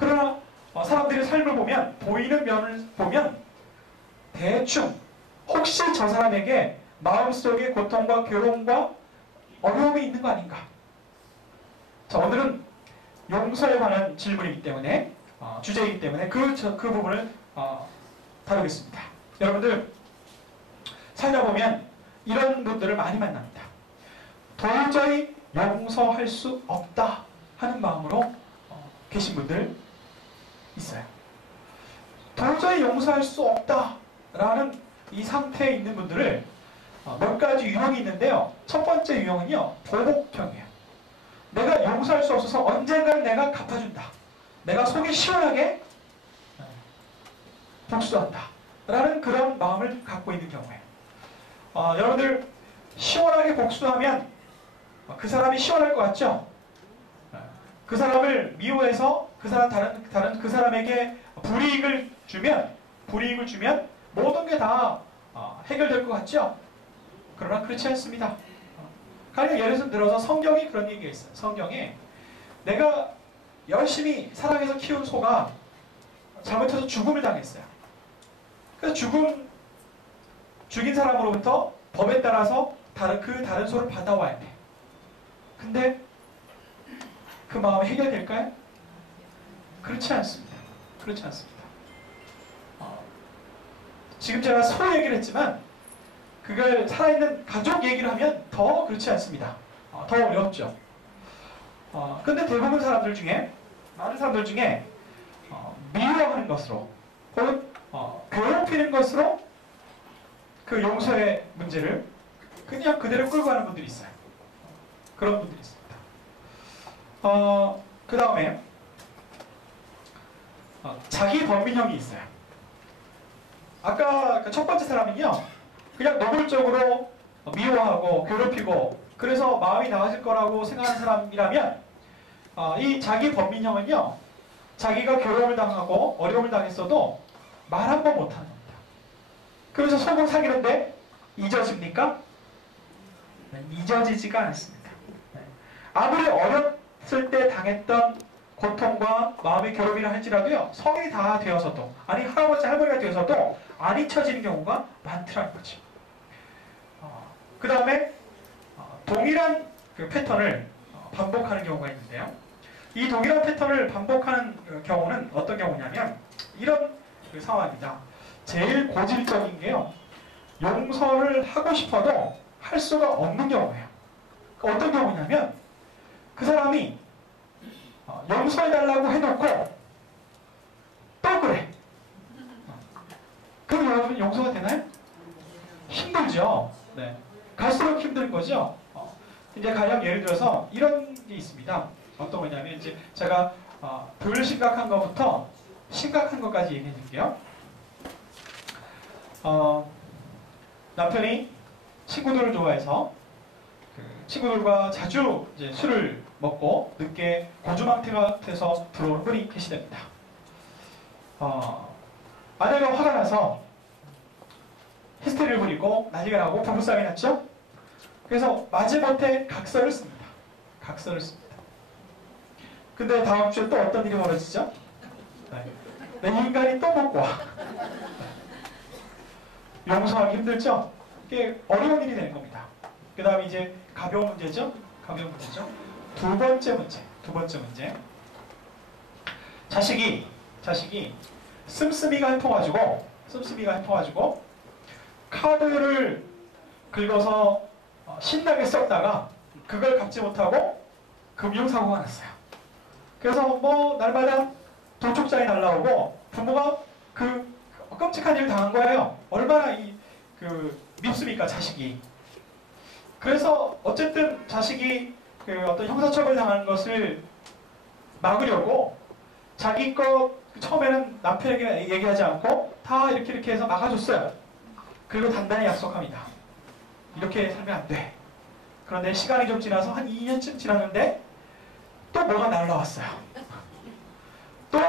그러나 사람들의 삶을 보면, 보이는 면을 보면 대충 혹시 저 사람에게 마음속에 고통과 괴로움과 어려움이 있는 거 아닌가. 자, 오늘은 용서에 관한 질문이기 때문에 주제이기 때문에 그 부분을 다루겠습니다. 여러분들 살다 보면 이런 분들을 많이 만납니다. 도저히 용서할 수 없다 하는 마음으로 계신 분들 있어요. 도저히 용서할 수 없다라는 이 상태에 있는 분들을 몇 가지 유형이 있는데요. 첫 번째 유형은요, 보복형이에요. 내가 용서할 수 없어서 언젠간 내가 갚아준다. 내가 속이 시원하게 복수한다. 라는 그런 마음을 갖고 있는 경우에요. 여러분들 시원하게 복수하면 그 사람이 시원할 것 같죠? 그 사람을 미워해서 다른 그 사람에게 불이익을 주면 모든 게 다 해결될 것 같죠? 그러나 그렇지 않습니다. 가령 예를 들어서 성경에 그런 얘기가 있어요. 성경에 내가 열심히 사랑해서 키운 소가 잘못해서 죽음을 당했어요. 그래서 죽인 사람으로부터 법에 따라서 다른 소를 받아와야 돼. 근데 그 마음이 해결될까요? 그렇지 않습니다. 그렇지 않습니다. 지금 제가 소 얘기를 했지만 그걸 살아있는 가족 얘기를 하면 더 그렇지 않습니다. 더 어렵죠. 근데 대부분 많은 사람들 중에 미워하는 것으로 혹은 괴롭히는 것으로 그 용서의 문제를 그냥 그대로 끌고 가는 분들이 있어요. 그런 분들이 있습니다. 그 다음에 자기 범민형이 있어요. 아까 그 첫 번째 사람은요, 그냥 노골적으로 미워하고 괴롭히고 그래서 마음이 나아질 거라고 생각하는 사람이라면 이 자기 범민형은요, 자기가 괴로움을 당하고 어려움을 당했어도 말 한 번 못하는 겁니다. 그래서 속을 사귀는데 잊어집니까? 네, 잊어지지가 않습니다. 네. 아무리 어렸을 때 당했던 고통과 마음의 괴로움이라 할지라도요, 성인이 다 되어서도, 아니 할아버지 할머니가 되어서도 안 잊혀지는 경우가 많더라는 거죠. 그 다음에 동일한 그 패턴을 반복하는 경우가 있는데요. 이 동일한 패턴을 반복하는 경우는 어떤 경우냐면 이런 그 상황입니다. 제일 고질적인 게요, 용서를 하고 싶어도 할 수가 없는 경우예요. 어떤 경우냐면 그 사람이 용서해달라고 해놓고 또 그래. 그럼 여러분 용서가 되나요? 힘들죠. 네. 갈수록 힘든 거죠. 이제 가령 예를 들어서 이런 게 있습니다. 어떤 거냐면 이제 제가 덜 심각한 것부터 심각한 것까지 얘기해 드릴게요. 남편이 친구들을 좋아해서 그 친구들과 자주 이제 술을 먹고 늦게 고주망태가 돼서 들어오는 분이 계시답니다. 아내가 화가 나서 히스테리를 부리고 난리가 나고 부부싸움이 났죠? 그래서 마지못해 각서를 씁니다. 각서를 씁니다. 근데 다음 주에 또 어떤 일이 벌어지죠? 내 인간이 또 먹고 와. 용서하기 힘들죠? 이게 어려운 일이 되는 겁니다. 그 다음에 이제 가벼운 문제죠? 가벼운 문제죠? 두 번째 문제. 자식이 씀씀이가 짚어가지고 카드를 긁어서 신나게 썼다가 그걸 갚지 못하고 금융사고가 났어요. 그래서 뭐 날마다 도축장이 날라오고 부모가 그 끔찍한 일을 당한 거예요. 얼마나 밉습니까, 자식이. 그래서 어쨌든 자식이 그 어떤 형사처벌 당하는 것을 막으려고 자기 거 처음에는 남편에게 얘기하지 않고 다 이렇게 해서 막아줬어요. 그리고 단단히 약속합니다. 이렇게 살면 안 돼. 그런데 시간이 좀 지나서 한 2년쯤 지났는데 또 뭐가 날라왔어요. 또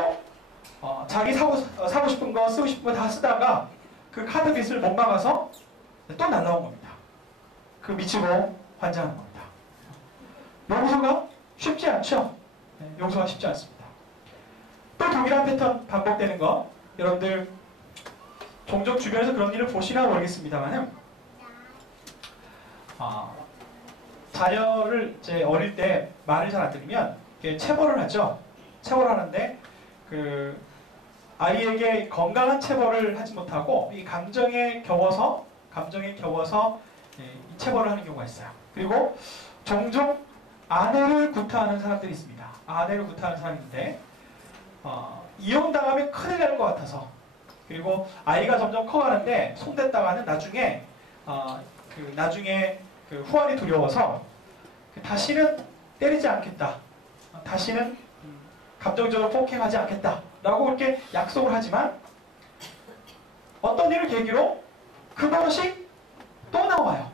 자기 사고 싶은 거 쓰고 싶은 거 다 쓰다가 그 카드 빚을 못 막아서 또 날라온 겁니다. 그 미치고 환장한 겁니다. 용서가 쉽지 않죠? 네, 용서가 쉽지 않습니다. 또 동일한 패턴 반복되는 거 여러분들 종종 주변에서 그런 일을 보시나 모르겠습니다만은 자녀를 이제 어릴 때 말을 잘 안 들으면 체벌을 하죠. 체벌하는데 그 아이에게 건강한 체벌을 하지 못하고 이 감정에 겨워서 이 체벌을 하는 경우가 있어요. 그리고 종종 아내를 구타하는 사람들이 있습니다. 아내를 구타하는 사람인데 이용당하면 큰일 날 것 같아서 그리고 아이가 점점 커가는데 손댔다가는 나중에 후환이 두려워서 다시는 때리지 않겠다. 다시는 감정적으로 폭행하지 않겠다. 라고 그렇게 약속을 하지만 어떤 일을 계기로 그 버릇이 또 나와요.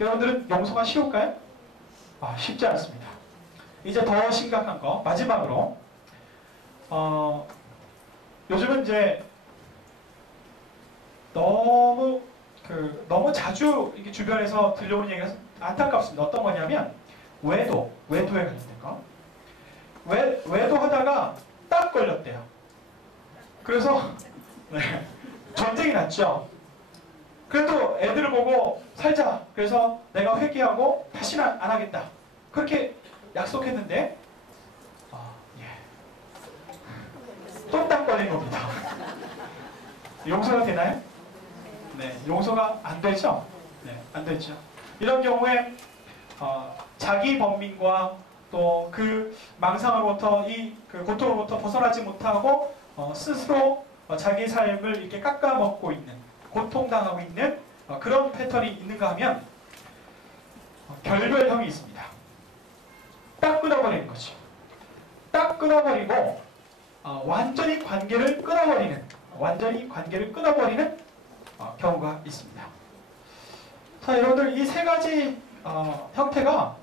여러분들은 용서가 쉬울까요? 쉽지 않습니다. 이제 더 심각한 거 마지막으로 요즘은 이제 너무 자주 이게 주변에서 들려오는 얘기가 안타깝습니다. 어떤 거냐면 외도에 관련된 거. 외도하다가 딱 걸렸대요. 그래서 전쟁이 났죠. 그래도 애들을 보고 살자. 그래서 내가 회개하고 다시는 안 하겠다. 그렇게 약속했는데 또 딱 걸린 겁니다. 용서가 되나요? 네, 용서가 안 되죠? 네, 안 되죠. 이런 경우에 자기 범민과 또 그 망상으로부터 그 고통으로부터 벗어나지 못하고 스스로 자기 삶을 이렇게 깎아먹고 있는 고통당하고 있는 그런 패턴이 있는가 하면 결별형이 있습니다. 딱 끊어버리는 거죠. 딱 끊어버리고 완전히 관계를 끊어버리는 경우가 있습니다. 자, 여러분들 이 세 가지 형태가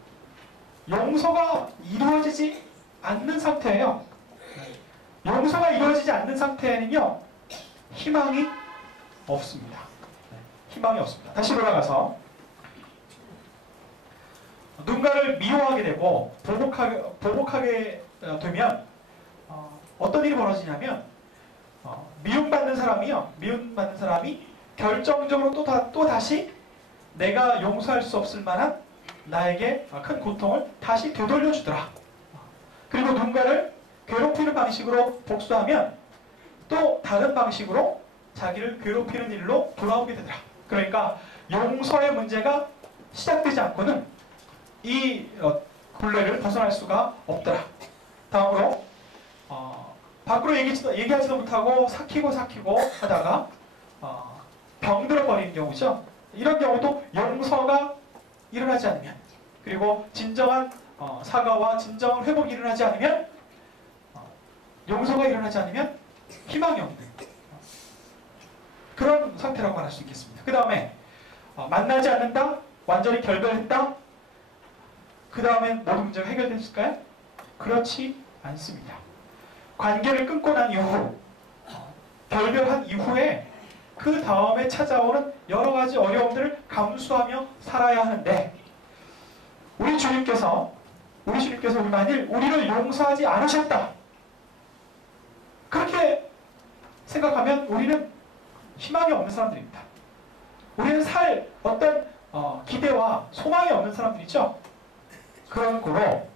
용서가 이루어지지 않는 상태예요. 용서가 이루어지지 않는 상태에는요 희망이 없습니다. 희망이 없습니다. 다시 돌아가서 누군가를 미워하게 되고 보복하게 되면 어떤 일이 벌어지냐면 미움받는 사람이 결정적으로 또 다시 내가 용서할 수 없을 만한 나에게 큰 고통을 다시 되돌려 주더라. 그리고 누군가를 괴롭히는 방식으로 복수하면 또 다른 방식으로 자기를 괴롭히는 일로 돌아오게 되더라. 그러니까 용서의 문제가 시작되지 않고는 이 굴레를 벗어날 수가 없더라. 다음으로 밖으로 얘기하지도 못하고 삭히고 하다가 병들어 버리는 경우죠. 이런 경우도 용서가 일어나지 않으면, 그리고 진정한 사과와 진정한 회복이 일어나지 않으면, 용서가 일어나지 않으면 희망이 없는 그런 상태라고 말할 수 있겠습니다. 그 다음에 만나지 않는다, 완전히 결별했다, 그 다음엔 모든 문제가 해결됐을까요? 그렇지 않습니다. 관계를 끊고 난 이후, 결별한 이후에 그 다음에 찾아오는 여러 가지 어려움들을 감수하며 살아야 하는데, 우리 주님께서 만일 우리를 용서하지 않으셨다, 그렇게 생각하면 우리는 희망이 없는 사람들입니다. 우리는 살 어떤 기대와 소망이 없는 사람들이죠. 그런 거로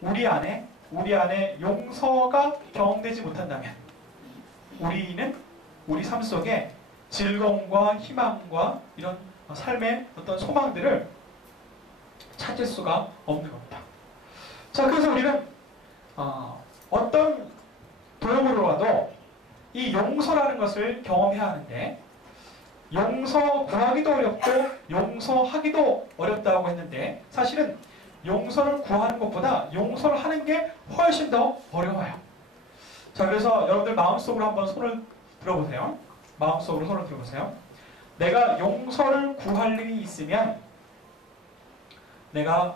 우리 안에 용서가 경험되지 못한다면 우리는 우리 삶 속에 즐거움과 희망과 이런 삶의 어떤 소망들을 찾을 수가 없는 겁니다. 자, 그래서 우리는 어떤 도움으로라도 이 용서라는 것을 경험해야 하는데, 용서 구하기도 어렵고 용서하기도 어렵다고 했는데, 사실은 용서를 구하는 것보다 용서를 하는 게 훨씬 더 어려워요. 자, 그래서 여러분들 마음속으로 한번 손을 들어보세요. 마음속으로 손을 들어보세요. 내가 용서를 구할 일이 있으면 내가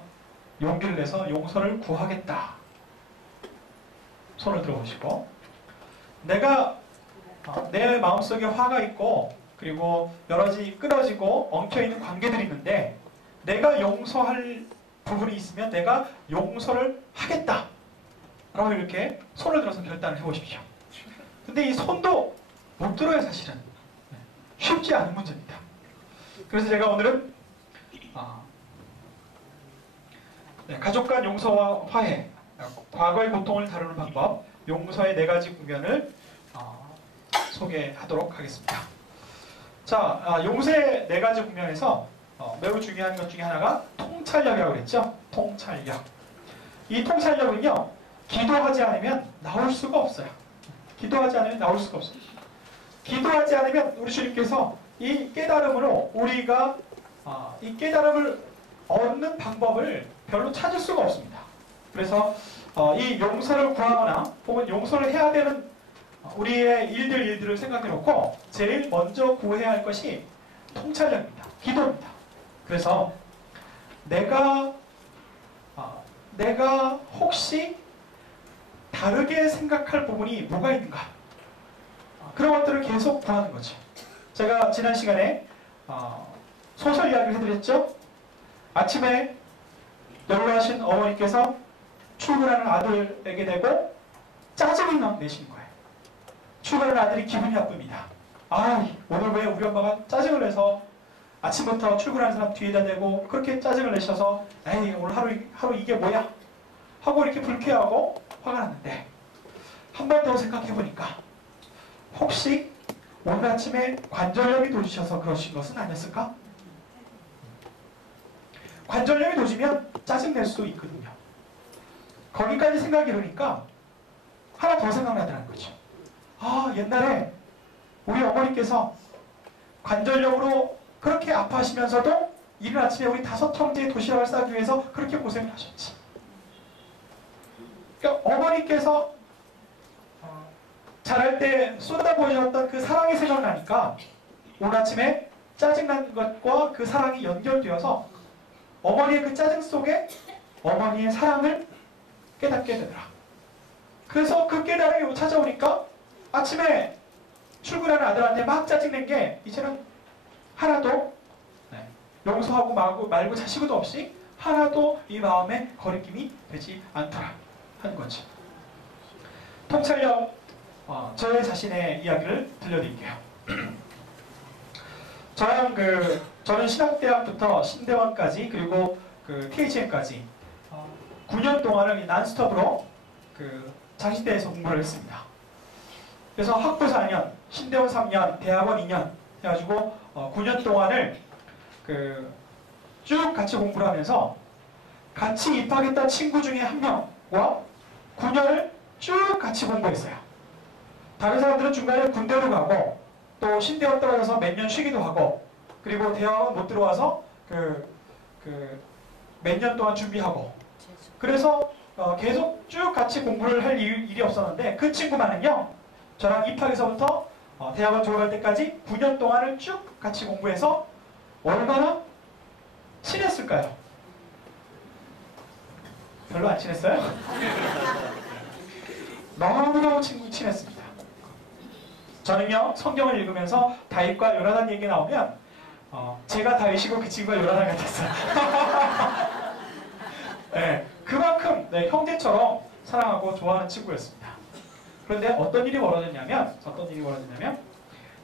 용기를 내서 용서를 구하겠다. 손을 들어보시고, 내가 내 마음속에 화가 있고 그리고 여러 가지 끊어지고 엉켜있는 관계들이 있는데 내가 용서할 부분이 있으면 내가 용서를 하겠다 라고 이렇게 손을 들어서 결단을 해보십시오. 근데 이 손도 못 들어요. 사실은 쉽지 않은 문제입니다. 그래서 제가 오늘은 가족 간 용서와 화해, 과거의 고통을 다루는 방법, 용서의 4가지 국면을 소개하도록 하겠습니다. 자, 용서의 4가지 국면에서 매우 중요한 것 중에 하나가 통찰력이라고 그랬죠. 통찰력. 이 통찰력은요, 기도하지 않으면 나올 수가 없어요. 기도하지 않으면 나올 수가 없어요. 기도하지 않으면 우리 주님께서 이 깨달음으로 우리가 이 깨달음을 얻는 방법을 별로 찾을 수가 없습니다. 그래서 이 용서를 구하거나 혹은 용서를 해야 되는 우리의 일들을 생각해 놓고 제일 먼저 구해야 할 것이 통찰력입니다. 기도입니다. 그래서 내가 혹시 다르게 생각할 부분이 뭐가 있는가, 그런 것들을 계속 구하는 거죠. 제가 지난 시간에 소설 이야기를 해드렸죠. 아침에 연로하신 어머니께서 출근하는 아들에게 대고 짜증을 내시는 거예요. 출근하는 아들이 기분이 나쁩니다. 오늘 왜 우리 엄마가 짜증을 내서 아침부터 출근하는 사람 뒤에다 대고 그렇게 짜증을 내셔서 에이 오늘 하루 이게 뭐야? 하고 이렇게 불쾌하고 화가 났는데, 한 번 더 생각해 보니까 혹시 오늘 아침에 관절염이 도지셔서 그러신 것은 아니었을까? 관절염이 도지면 짜증낼 수도 있거든요. 거기까지 생각이 이러니까 하나 더 생각나더라는 거죠. 옛날에 우리 어머니께서 관절염으로 그렇게 아파하시면서도 이른 아침에 우리 5형제의 도시락을 싸기 위해서 그렇게 고생을 하셨지. 그러니까 어머니께서 자랄 때 쏟아부으셨던 그 사랑이 생각나니까 오늘 아침에 짜증난 것과 그 사랑이 연결되어서 어머니의 그 짜증 속에 어머니의 사랑을 깨닫게 되더라. 그래서 그 깨달음이 찾아오니까 아침에 출근하는 아들한테 막 짜증낸 게 이제는 하나도 용서하고 말고 자식도 없이 하나도 이 마음에 거리낌이 되지 않더라 하는 거죠. 통찰력, 저의 자신의 이야기를 들려드릴게요. 저는 신학대학부터 신대원까지 그리고 THM까지 9년 동안을 난스톱으로 장신대에서 공부를 했습니다. 그래서 학부 4년, 신대원 3년, 대학원 2년 해가지고 9년 동안을 쭉 같이 공부를 하면서 같이 입학했던 친구 중에 한 명과 9년을 쭉 같이 공부했어요. 다른 사람들은 중간에 군대로 가고 또 신대원 떨어져서 몇 년 쉬기도 하고 그리고 대학원 못 들어와서 몇 년 동안 준비하고 그래서 계속 쭉 같이 공부를 할 일이 없었는데 그 친구만은요 저랑 입학에서부터 대학원 졸업할 때까지 9년 동안을 쭉 같이 공부해서 얼마나 친했을까요? 별로 안 친했어요? 너무너무 친했습니다. 저는요 성경을 읽으면서 다윗과 요나단 얘기 나오면 제가 다윗이고 그 친구가 요나단 같았어요. 네, 그만큼 형제처럼 사랑하고 좋아하는 친구였습니다. 그런데 어떤 일이 벌어졌냐면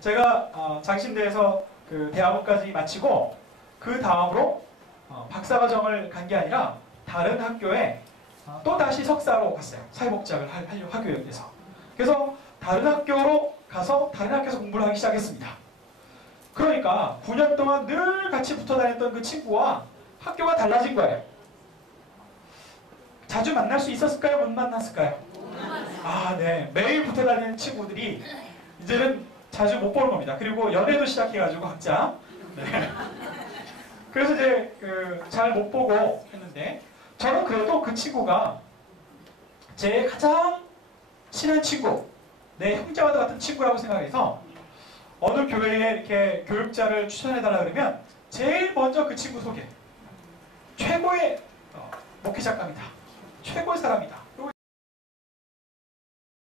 제가 장신대에서 대학원까지 마치고 그 다음으로 박사과정을 간 게 아니라 다른 학교에 또 다시 석사로 갔어요. 사회복지학을 하기 위해서. 그래서 다른 학교로 가서 다른 학교에서 공부를 하기 시작했습니다. 그러니까 9년 동안 늘 같이 붙어 다녔던 그 친구와 학교가 달라진 거예요. 자주 만날 수 있었을까요? 못 만났을까요? 네. 매일 붙어 다니는 친구들이 이제는 자주 못 보는 겁니다. 그리고 연애도 시작해가지고 각자. 네. 그래서 이제 잘 못 보고 했는데 저는 그래도 그 친구가 제 가장 친한 친구, 내 형제와도 같은 친구라고 생각해서 어느 교회에 이렇게 교육자를 추천해달라 그러면 제일 먼저 그 친구 소개. 최고의 목회작가입니다. 최고의 사람이다.